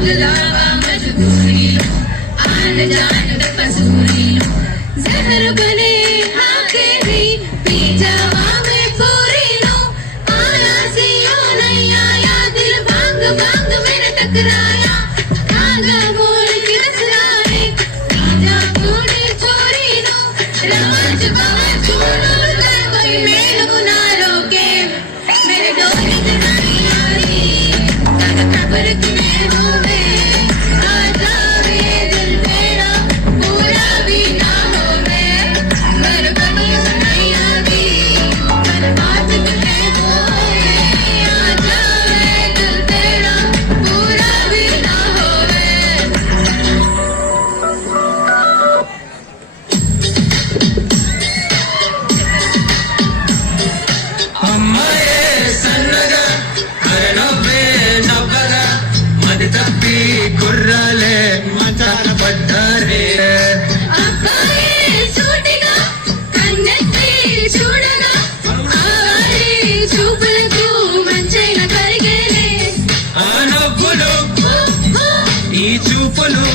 अगलावा मजबूरी लो आन जान पसूरी लो जहर बने आखिरी पी जावा में पूरी लो आया सियो नहीं आया दिल भांग भांग मेरे टकराया आगा बोल के रसलाए पीजा पूरी चोरी लो रमच बाबा छोड़ो कोई मेनू ना रोके मेरे डोरी से नहीं आई तन खबर तुम्हें होवे आ जावे दिल तेरा पूरा भी ना होवे घर बनी नहीं आवी मन बात तुम्हें होवे आ जावे दिल तेरा पूरा भी ना होवे అమ్మాయే సన్నగా అరనవ్వే నవ్వగా మది తప్పి కుర్రాలే మంచాన పడ్డారే అబ్బాయే సూటిగా కన్నెత్తి చూడగా ఆవారి చూపులకు మంచైన కరిగేలే ఆ నవ్వులు ఈ చూపులు